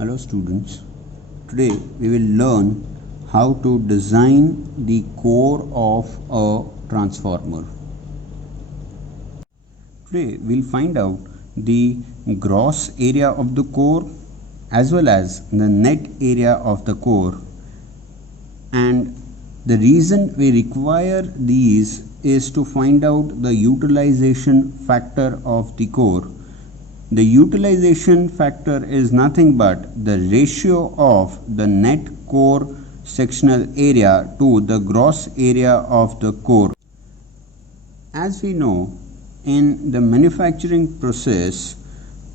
Hello students, today we will learn how to design the core of a transformer. Today we will find out the gross area of the core as well as the net area of the core, and the reason we require these is to find out the utilization factor of the core. The utilization factor is nothing but the ratio of the net core sectional area to the gross area of the core. As we know, in the manufacturing process,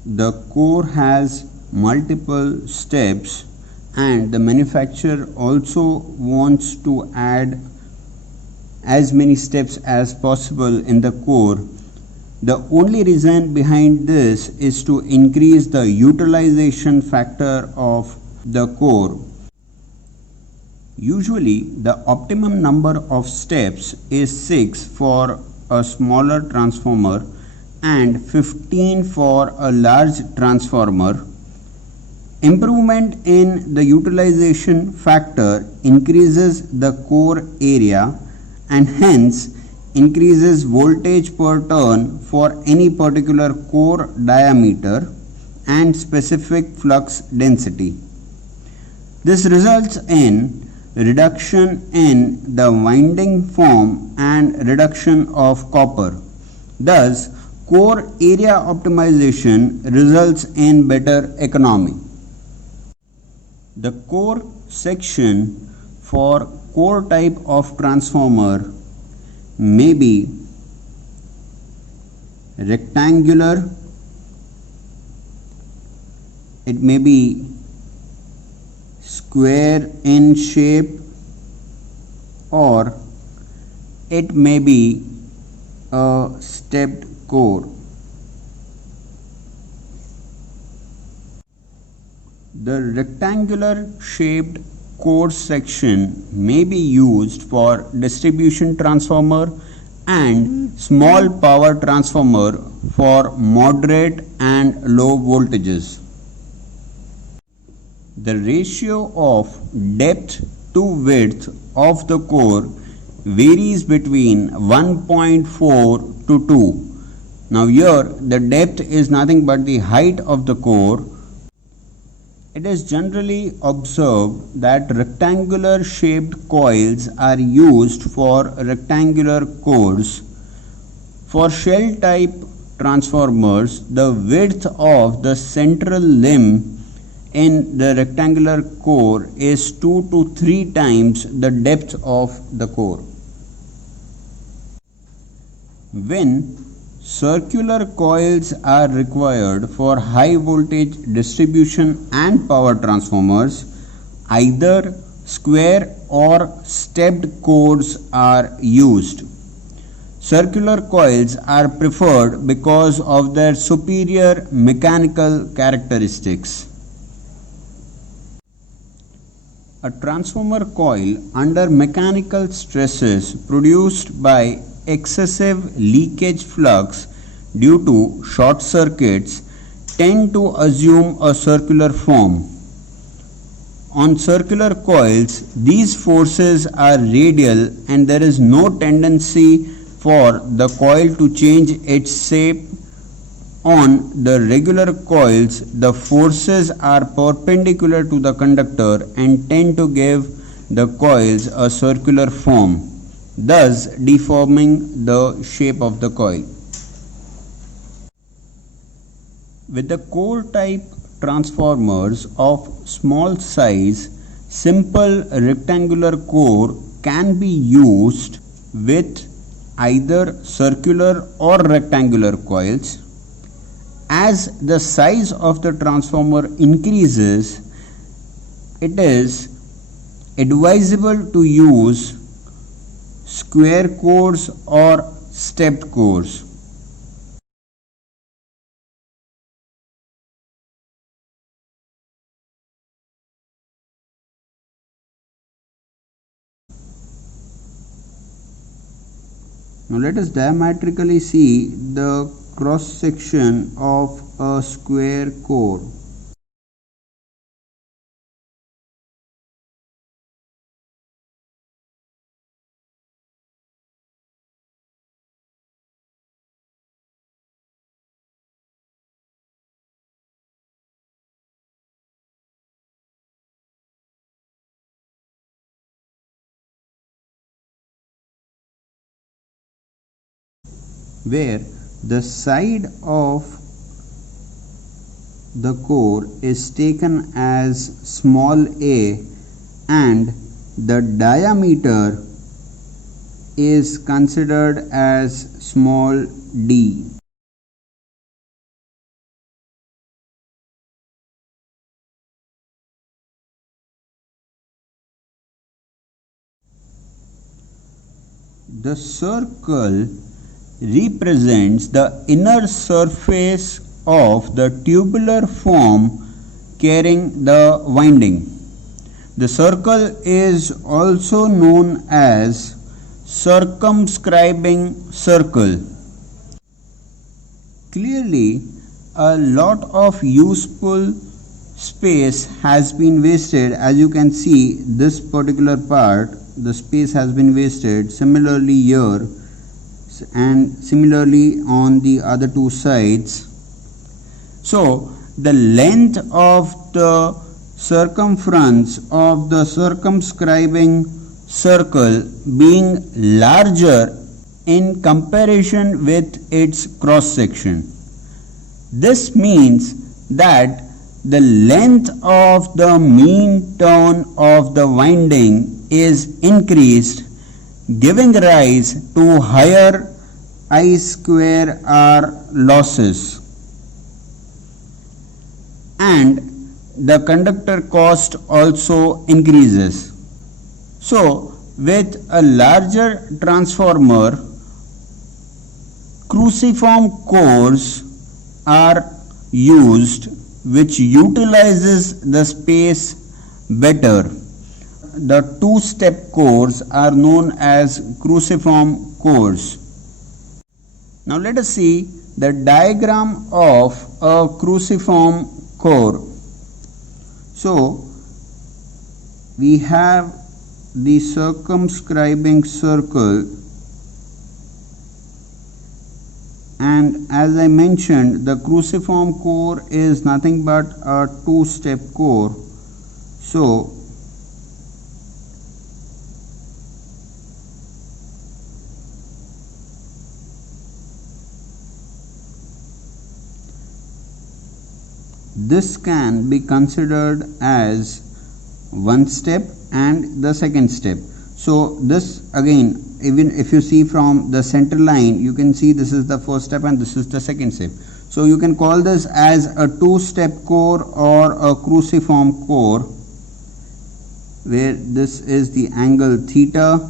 the core has multiple steps, and the manufacturer also wants to add as many steps as possible in the core. The only reason behind this is to increase the utilization factor of the core. Usually, the optimum number of steps is 6 for a smaller transformer and 15 for a large transformer. Improvement in the utilization factor increases the core area and hence increases voltage per turn for any particular core diameter and specific flux density. This results in reduction in the winding form and reduction of copper. Thus, core area optimization results in better economy. The core section for core type of transformer may be rectangular, it may be square in shape, or it may be a stepped core. The rectangular shaped core section may be used for distribution transformer and small power transformer for moderate and low voltages. The ratio of depth to width of the core varies between 1.4 to 2. Now here the depth is nothing but the height of the core. It is generally observed that rectangular shaped coils are used for rectangular cores. For shell type transformers, the width of the central limb in the rectangular core is 2 to 3 times the depth of the core. When circular coils are required for high voltage distribution and power transformers, either square or stepped cores are used. Circular coils are preferred because of their superior mechanical characteristics. A transformer coil under mechanical stresses produced by excessive leakage flux due to short circuits tend to assume a circular form. On circular coils, these forces are radial and there is no tendency for the coil to change its shape. On the regular coils, the forces are perpendicular to the conductor and tend to give the coils a circular form, thus deforming the shape of the coil. With the core type transformers of small size, simple rectangular core can be used with either circular or rectangular coils. As the size of the transformer increases, it is advisable to use square cores or stepped cores. Now let us diametrically see the cross section of a square core. where the side of the core is taken as small a and the diameter is considered as small d. The circle represents the inner surface of the tubular form carrying the winding. The circle is also known as circumscribing circle. Clearly, a lot of useful space has been wasted. As you can see, this particular part, the space has been wasted. Similarly here and similarly on the other two sides. So the length of the circumference of the circumscribing circle being larger in comparison with its cross section. This means that the length of the mean turn of the winding is increased, giving rise to higher I square R losses, and the conductor cost also increases. So with a larger transformer, cruciform cores are used, which utilizes the space better. The two-step cores are known as cruciform cores. Now let us see the diagram of a cruciform core. So we have the circumscribing circle, and as I mentioned, the cruciform core is nothing but a two-step core. So this can be considered as one step and the second step. So this again, even if you see from the center line, you can see this is the first step and this is the second step. So you can call this as a two-step core or a cruciform core, where this is the angle theta,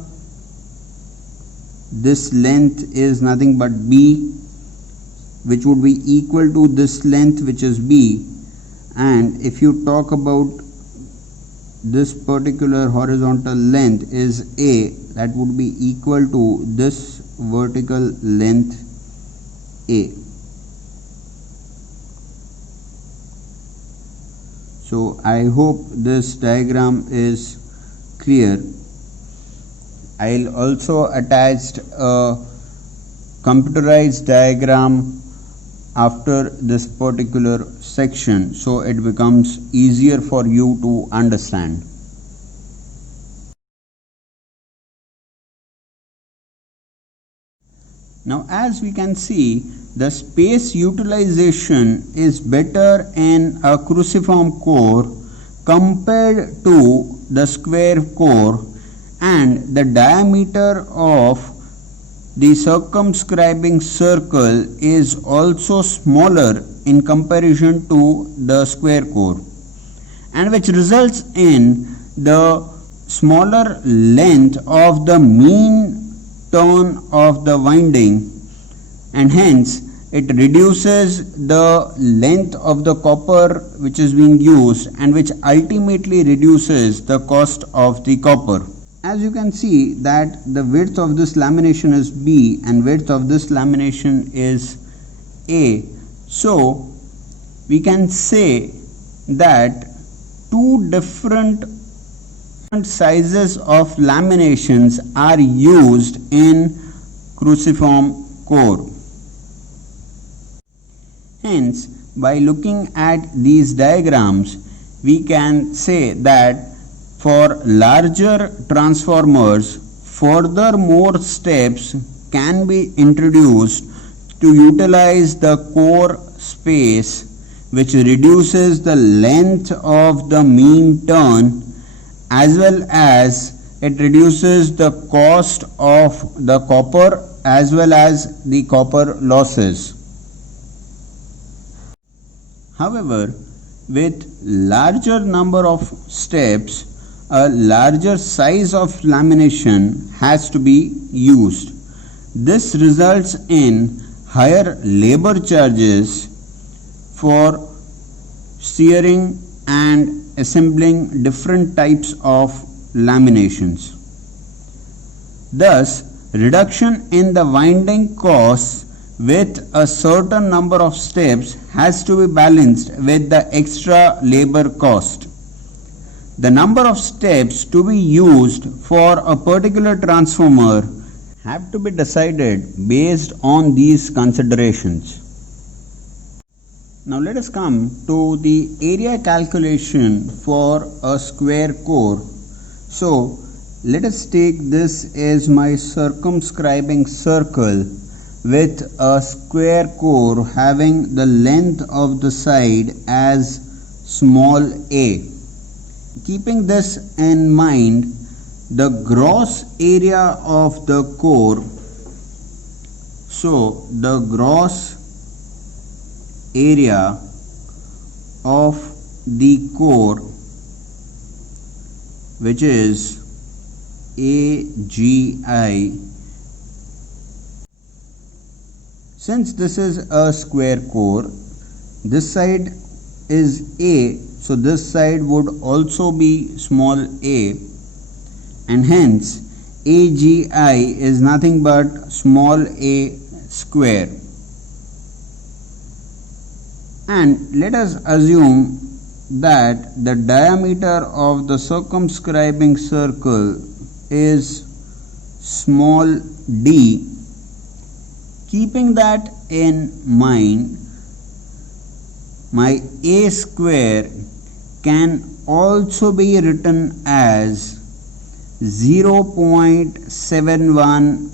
this length is nothing but b, which would be equal to this length, which is b, and if you talk about this particular horizontal length is a, that would be equal to this vertical length a. So I hope this diagram is clear. I'll also attach a computerized diagram after this particular section, so it becomes easier for you to understand. Now as we can see, the space utilization is better in a cruciform core compared to the square core, and the diameter of the circumscribing circle is also smaller in comparison to the square core, and which results in the smaller length of the mean turn of the winding, and hence it reduces the length of the copper which is being used, and which ultimately reduces the cost of the copper. As you can see that the width of this lamination is B and width of this lamination is A. So we can say that two different sizes of laminations are used in cruciform core. Hence, by looking at these diagrams, we can say that for larger transformers, further more steps can be introduced to utilize the core space, which reduces the length of the mean turn, as well as it reduces the cost of the copper as well as the copper losses. However, with larger number of steps, a larger size of lamination has to be used. This results in higher labor charges for steering and assembling different types of laminations. Thus, reduction in the winding costs with a certain number of steps has to be balanced with the extra labor cost. The number of steps to be used for a particular transformer have to be decided based on these considerations. Now let us come to the area calculation for a square core. So let us take this as my circumscribing circle with a square core having the length of the side as small a. Keeping this in mind, the gross area of the core, so the gross area of the core, which is AGI, since this is a square core, this side is A, so this side would also be small a, and hence AGI is nothing but small a square. And let us assume that the diameter of the circumscribing circle is small d. Keeping that in mind, my a square can also be written as 0.71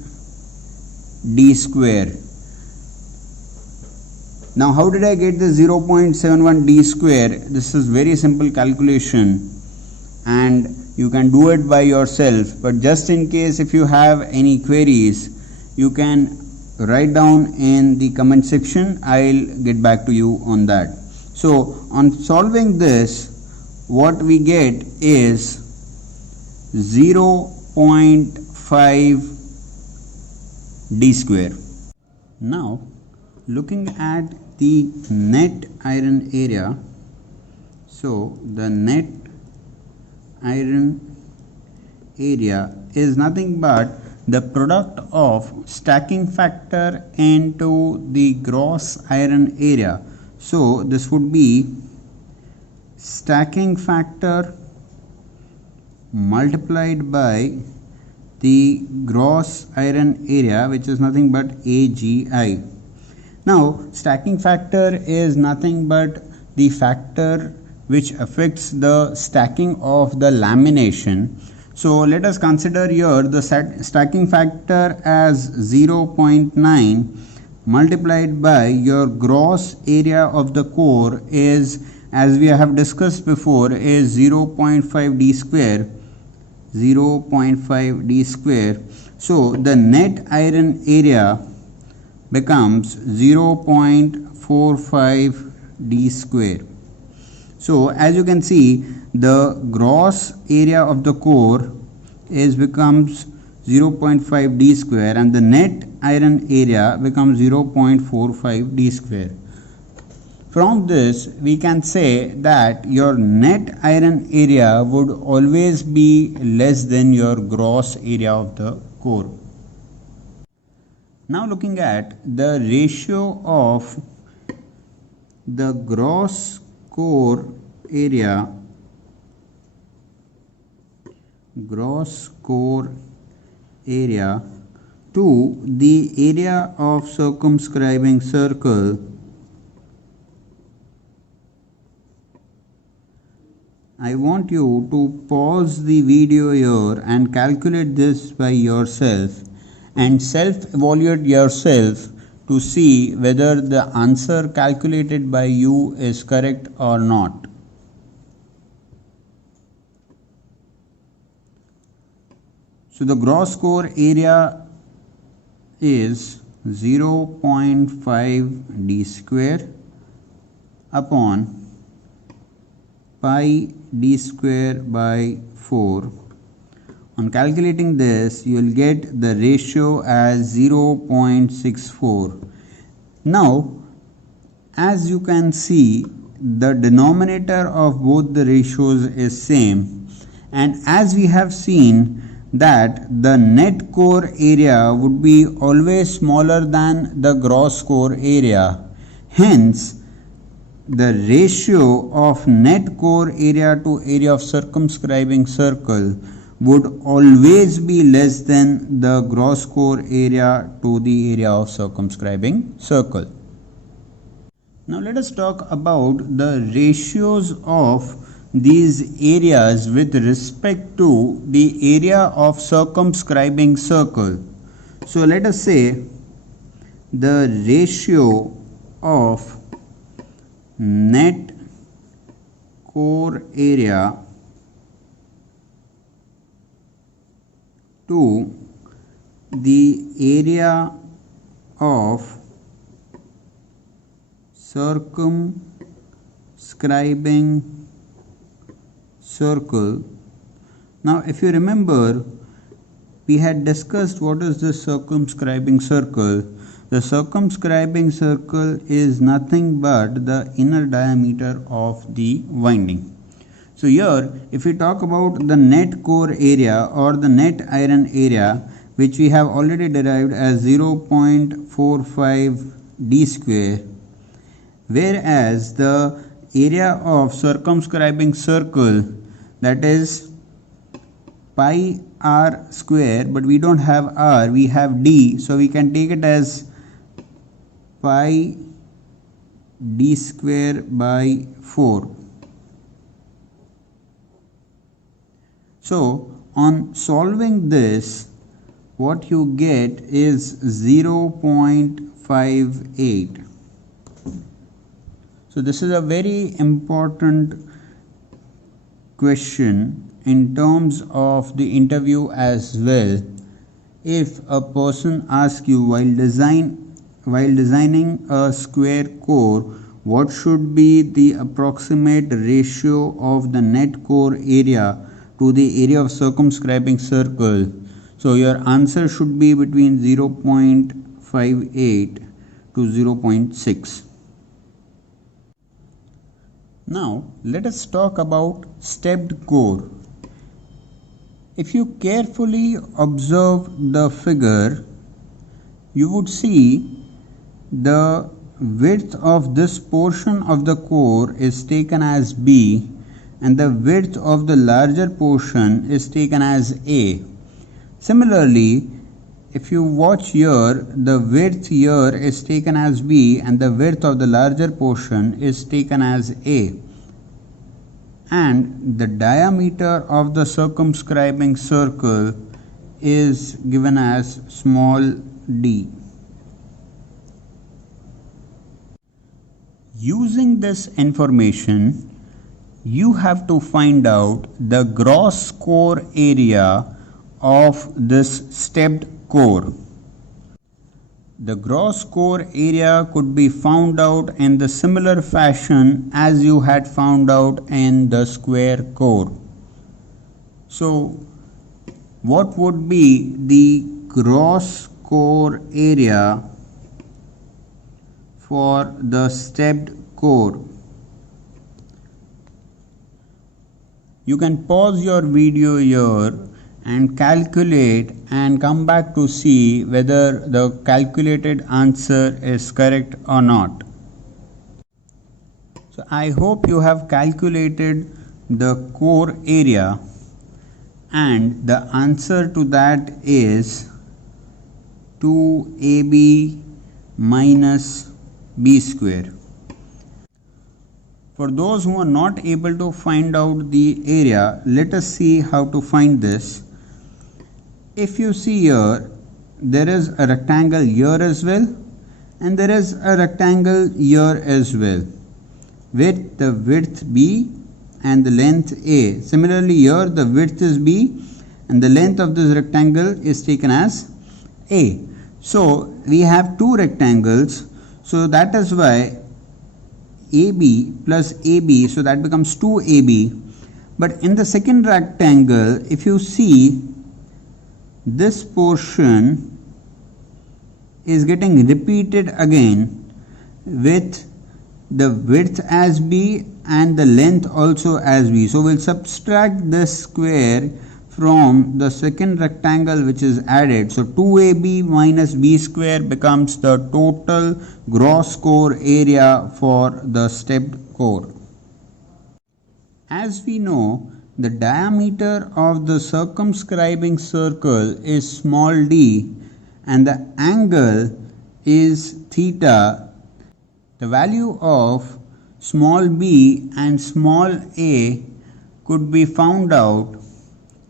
d square. Now how did I get the 0.71 d square? This is very simple calculation and you can do it by yourself, but just in case if you have any queries, you can write down in the comment section. I'll get back to you on that. So on solving this, what we get is 0.5 d square. Now looking at the net iron area, so the net iron area is nothing but the product of stacking factor into the gross iron area. So this would be stacking factor multiplied by the gross iron area, which is nothing but AGI. Now stacking factor is nothing but the factor which affects the stacking of the lamination. So let us consider here the stacking factor as 0.9 multiplied by your gross area of the core is, as we have discussed before, is 0.5 d square. 0.5 d square. So the net iron area becomes 0.45 d square. So as you can see, the gross area of the core becomes 0.5 d square and the net iron area becomes 0.45 d square. From this we can say that your net iron area would always be less than your gross area of the core. Now looking at the ratio of the gross core area to the area of circumscribing circle, I want you to pause the video here and calculate this by yourself and self-evaluate yourself to see whether the answer calculated by you is correct or not. So the gross core area is 0.5 d square upon pi d square by 4. On calculating this, you will get the ratio as 0.64. Now, as you can see, the denominator of both the ratios is same, and as we have seen that the net core area would be always smaller than the gross core area. Hence, the ratio of net core area to area of circumscribing circle would always be less than the gross core area to the area of circumscribing circle. Now let us talk about the ratios of these areas with respect to the area of circumscribing circle. So let us say the ratio of net core area to the area of circumscribing circle. Now if you remember, we had discussed what is the circumscribing circle. The circumscribing circle is nothing but the inner diameter of the winding. So here, if we talk about the net core area or the net iron area, which we have already derived as 0.45 d square, whereas the area of circumscribing circle, that is pi r square, but we don't have r, we have d, so we can take it as pi d square by 4. So on solving this, what you get is 0.58. So this is a very important question in terms of the interview as well. If a person asks you while designing a square core, what should be the approximate ratio of the net core area to the area of circumscribing circle? So your answer should be between 0.58 to 0.6. Now let us talk about stepped core. If you carefully observe the figure, you would see the width of this portion of the core is taken as B and the width of the larger portion is taken as A. Similarly, if you watch here, the width here is taken as B and the width of the larger portion is taken as A. And the diameter of the circumscribing circle is given as small d. Using this information, you have to find out the gross core area of this stepped core. The gross core area could be found out in the similar fashion as you had found out in the square core. So what would be the gross core area for the stepped core? You can pause your video here and calculate and come back to see whether the calculated answer is correct or not. So I hope you have calculated the core area, and the answer to that is 2ab minus b square. For those who are not able to find out the area, let us see how to find this. If you see here, there is a rectangle here as well, and there is a rectangle here as well with the width B and the length A. Similarly here the width is B and the length of this rectangle is taken as A. So we have two rectangles, so that is why AB plus AB, so that becomes 2AB. But in the second rectangle, if you see, this portion is getting repeated again with the width as B and the length also as B. So we'll subtract this square from the second rectangle which is added. So 2AB minus B square becomes the total gross core area for the stepped core. As we know, the diameter of the circumscribing circle is small d and the angle is theta. The value of small b and small a could be found out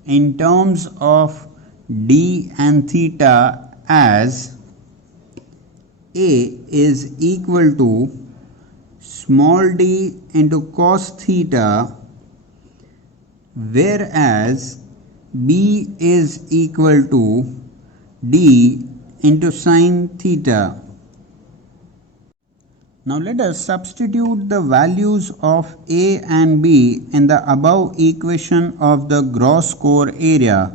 in terms of d and theta as a is equal to small d into cos theta, whereas b is equal to d into sin theta. Now let us substitute the values of A and B in the above equation of the gross core area.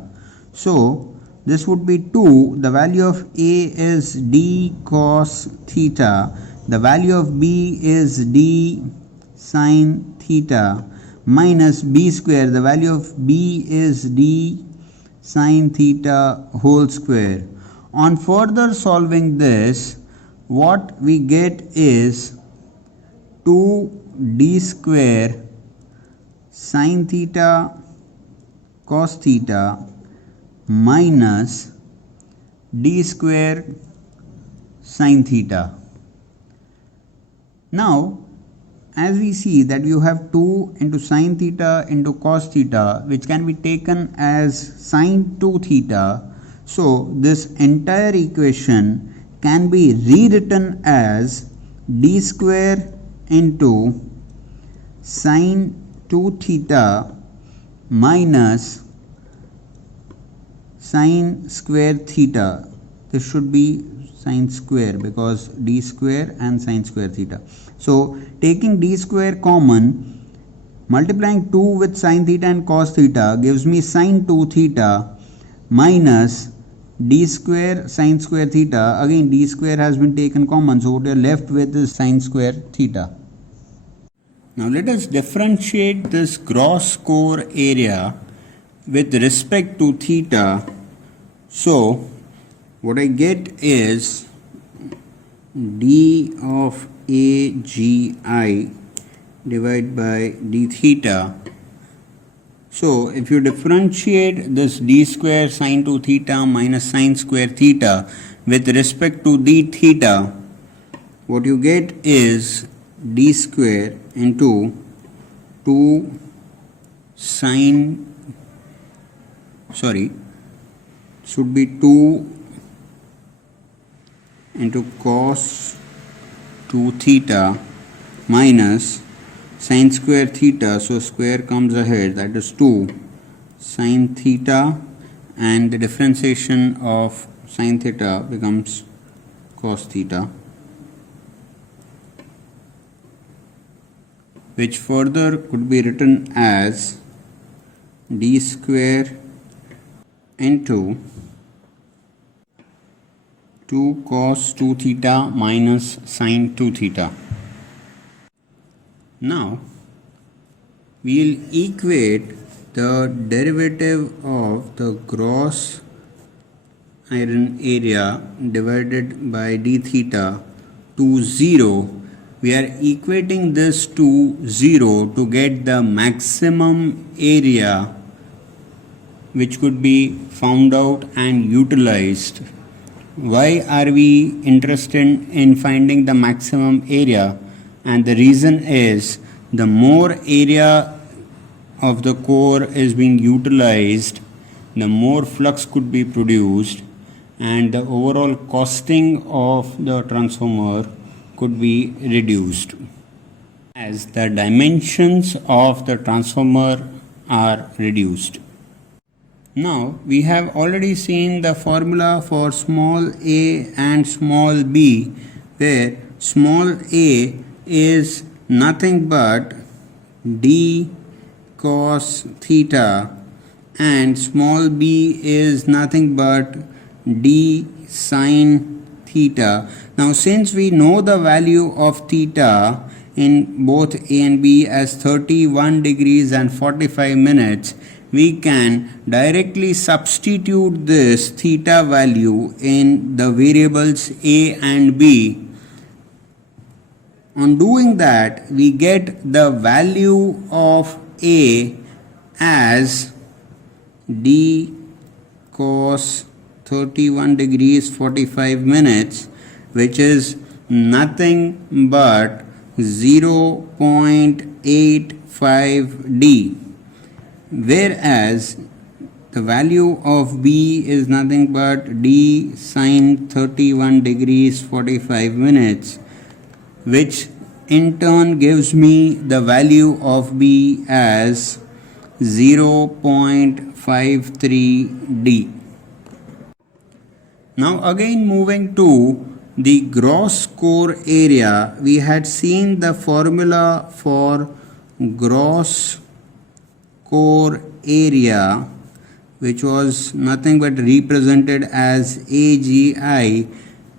So this would be 2, the value of A is d cos theta, the value of B is d sin theta, minus B square, the value of B is d sin theta whole square. On further solving this, what we get is 2d square sin theta cos theta minus d square sin theta. Now as we see that you have 2 into sin theta into cos theta, which can be taken as sin 2 theta. So this entire equation can be rewritten as d square into sin 2 theta minus sin square theta. This should be sin square because d square and sin square theta. So taking d square common, multiplying 2 with sin theta and cos theta gives me sin 2 theta minus d square sin square theta. Again d square has been taken common, so what you are left with is sin square theta. Now let us differentiate this gross core area with respect to theta. So what I get is d of AGI divided by d theta. So if you differentiate this d square sin 2 theta minus sin square theta with respect to d theta, what you get is d square into 2 should be 2 into cos 2 theta minus sin square theta, so square comes ahead, that is 2 sin theta, and the differentiation of sin theta becomes cos theta, which further could be written as d square into 2 cos 2 theta minus sin 2 theta. Now we will equate the derivative of the gross iron area divided by d theta to 0. We are equating this to 0 to get the maximum area which could be found out and utilized. Why are we interested in finding the maximum area? And the reason is, the more area of the core is being utilized, the more flux could be produced, and the overall costing of the transformer could be reduced as the dimensions of the transformer are reduced. Now we have already seen the formula for small a and small b, where small a is nothing but d cos theta and small b is nothing but d sin theta. Now since we know the value of theta in both a and b as 31 degrees and 45 minutes, we can directly substitute this theta value in the variables a and b. On doing that, we get the value of a as d cos 31 degrees 45 minutes, which is nothing but 0.85d, whereas the value of b is nothing but d sin 31 degrees 45 minutes, which in turn gives me the value of b as 0.53d. Now again moving to the gross core area, we had seen the formula for gross core area, which was nothing but represented as AGI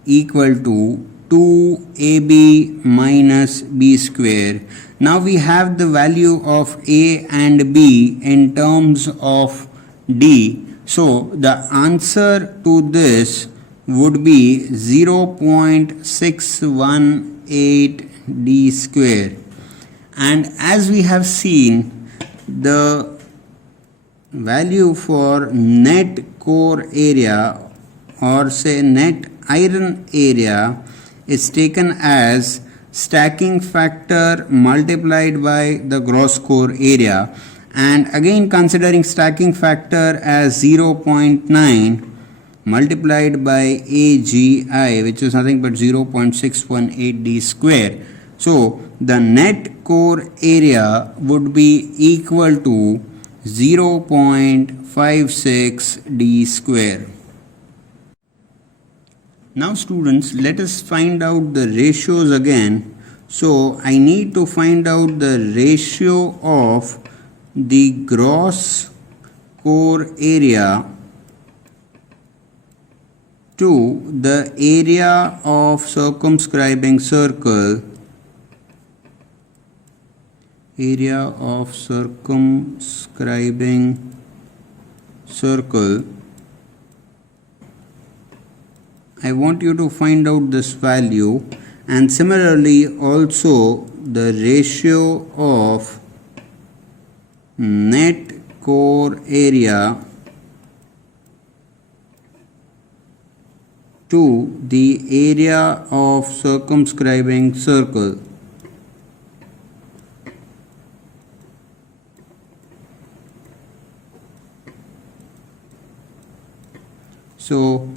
equal to 2AB minus B square. Now we have the value of A and B in terms of D. So the answer to this would be 0.618 D square. And as we have seen, the value for net core area, or say net iron area, is taken as stacking factor multiplied by the gross core area, and again considering stacking factor as 0.9 multiplied by AGI, which is nothing but 0.618 D square. So the net core area would be equal to 0.56 D square. Now students, let us find out the ratios again. So I need to find out the ratio of the gross core area to the area of circumscribing circle, I want you to find out this value, and similarly also the ratio of net core area to the area of circumscribing circle. So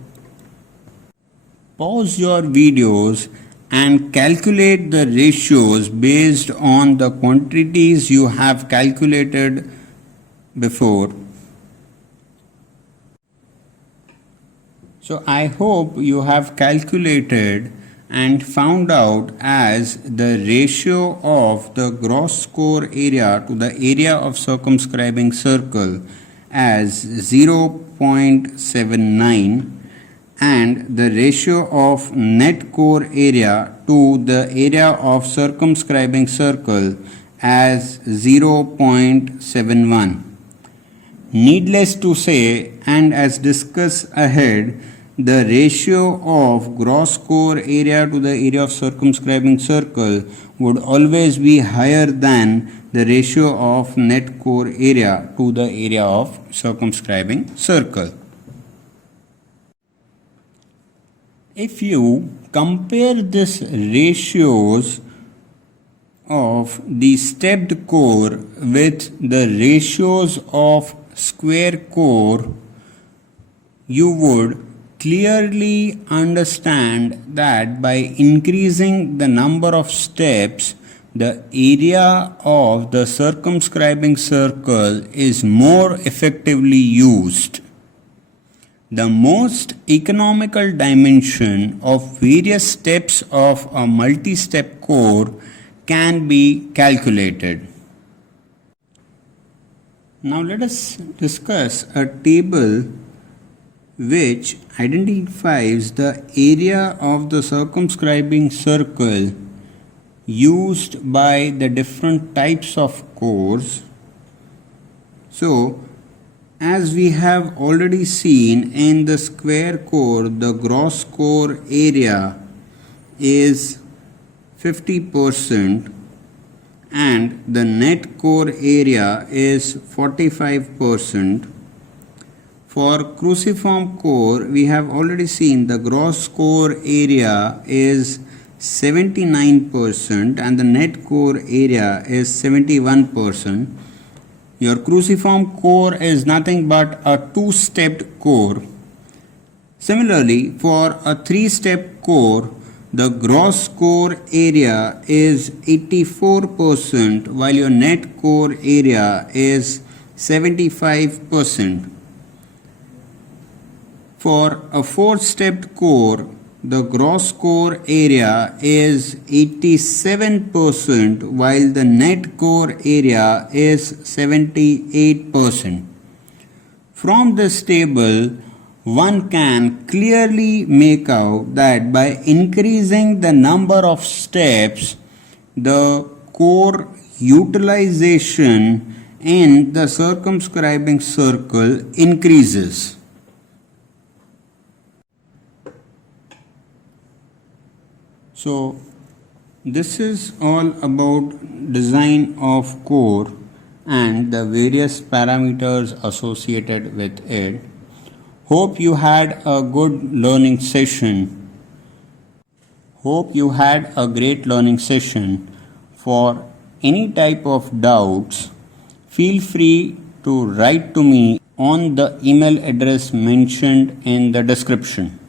pause your videos and calculate the ratios based on the quantities you have calculated before. So I hope you have calculated and found out as the ratio of the gross core area to the area of circumscribing circle as 0.79, and the ratio of net core area to the area of circumscribing circle as 0.71. Needless to say, and as discussed ahead, the ratio of gross core area to the area of circumscribing circle would always be higher than the ratio of net core area to the area of circumscribing circle. If you compare these ratios of the stepped core with the ratios of square core, you would clearly understand that by increasing the number of steps, the area of the circumscribing circle is more effectively used. The most economical dimension of various steps of a multi-step core can be calculated. Now let us discuss a table which identifies the area of the circumscribing circle used by the different types of cores. So, as we have already seen in the square core, the gross core area is 50% and the net core area is 45%. For cruciform core, we have already seen the gross core area is 79% and the net core area is 71%. Your cruciform core is nothing but a two-stepped core. Similarly, for a three-step core, the gross core area is 84% while your net core area is 75%. For a four-stepped core, the gross core area is 87% while the net core area is 78%. From this table, one can clearly make out that by increasing the number of steps, the core utilization in the circumscribing circle increases. So this is all about design of core and the various parameters associated with it. Hope you had a good learning session. Hope you had a great learning session. For any type of doubts, feel free to write to me on the email address mentioned in the description.